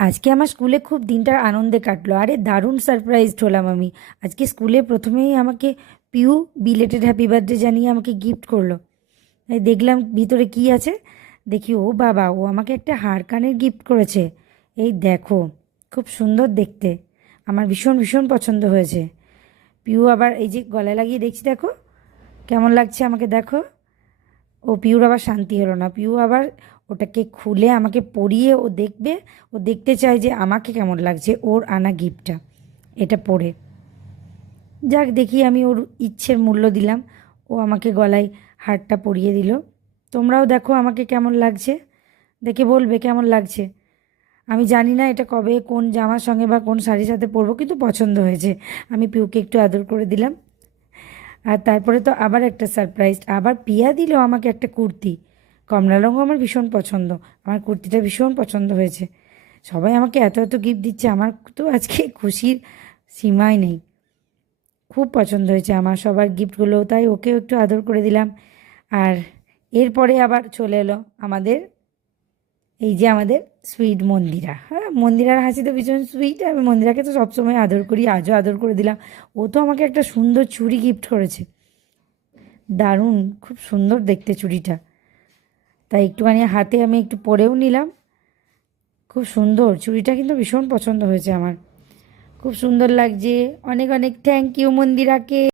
আজকে আমার স্কুলে খুব দিনটা আনন্দে কাটলো। আরে দারুণ সারপ্রাইজড হলাম আমি। আজকে স্কুলে প্রথমেই আমাকে পিউ বিলেটেড হ্যাপি বার্থডে জানিয়ে আমাকে গিফট করল। দেখলাম ভিতরে কি আছে। দেখি, ও বাবা, ও আমাকে একটা হার কানের গিফট করেছে। এই দেখো, খুব সুন্দর দেখতে। আমার ভীষণ ভীষণ পছন্দ হয়েছে। পিউ আবার এই যে গলায় লাগিয়ে দেখছি, দেখো। কেমন লাগছে আমাকে দেখো। ও পিউর আবার শান্তি হলো না। পিউ আবার ওটাকে খুলে আমাকে পরিয়ে ও দেখবে, ও দেখতে চায় যে আমাকে কেমন লাগছে ওর আনা গিফটটা। এটা পরে। যাক, দেখি আমি ওর ইচ্ছের মূল্য দিলাম। ও আমাকে গলায় হারটা পরিয়ে দিল। তোমরাও দেখো আমাকে কেমন লাগছে। দেখে বলবে কেমন লাগছে। আমি জানি না এটা কবে, কোন জামার সঙ্গে বা কোন শাড়ির সাথে পরবো, কিন্তু পছন্দ হয়েছে। আমি পিউকে একটু আদর করে দিলাম। আর তারপরে তো আবার একটা সারপ্রাইজ আবার পিয়া দিল আমাকে একটা কুর্তি। কমলা রঙও আমার ভীষণ পছন্দ। আমার কুর্তিটা ভীষণ পছন্দ হয়েছে। সবাই আমাকে এত এত গিফট দিচ্ছে, আমার তো আজকে খুশির সীমাই নেই। খুব পছন্দ হয়েছে আমার সবার গিফটগুলো তাই ওকেও একটু আদর করে দিলাম। আর এরপরে আবার চলে এলো আমাদের, এই যে আমাদের সুইট মন্দিরা। হ্যাঁ মন্দিরার হাসি তো ভীষণ সুইট আমি মন্দিরাকে তো সবসময় আদর করি, আজও আদর করে দিলাম। ও তো আমাকে একটা সুন্দর চুড়ি গিফট করেছে। দারুণ, খুব সুন্দর দেখতে চুড়িটা। তাই একটুখানি হাতে আমি একটু পরেও নিলাম। খুব সুন্দর, চুড়িটা কিন্তু ভীষণ পছন্দ হয়েছে আমার। খুব সুন্দর লাগছে। অনেক অনেক থ্যাংক ইউ মন্দিরাকে।